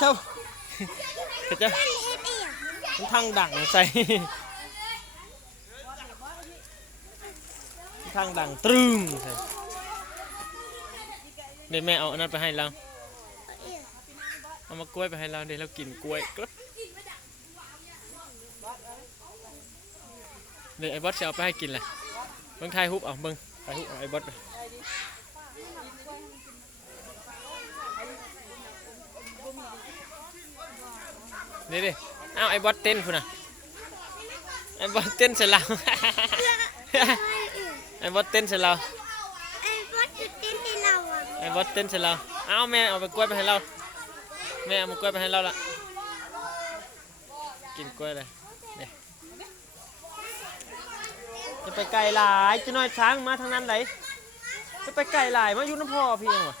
เจ้าเจ้าทางดังใส่ทางดังตรึมใส่เดี๋ยวแม่เอาอันนั้นไปให้เราเอามากล้วยไปให้เราเดี๋ยวเรากินกล้วยกรึ๊บเดี๋ยวไอ้บอสจะเอาไปให้กินแหละเบิ้งไทยฮุบเอาเบิ้งไทยฮุบเอาไอ้บอสนี่ดิเอาไอ้บอสเต้นคุณน่ะไอ้บอสเต้นเสร็จแล้วไอ้บอสเต้นเสร็จแล้วไอ้บอสเต้นเสร็จแล้วเอาแม่เอาไปกล้วยไปให้เราแม่เอามากล้วยไปให้เราละกินกล้วยเลยเนี่ยจะไปไกลหลายจะน้อยช้างมาทางนั้นไหนจะไปไกลหลายมาอยู่น้ำพ่อพี่ยังวะ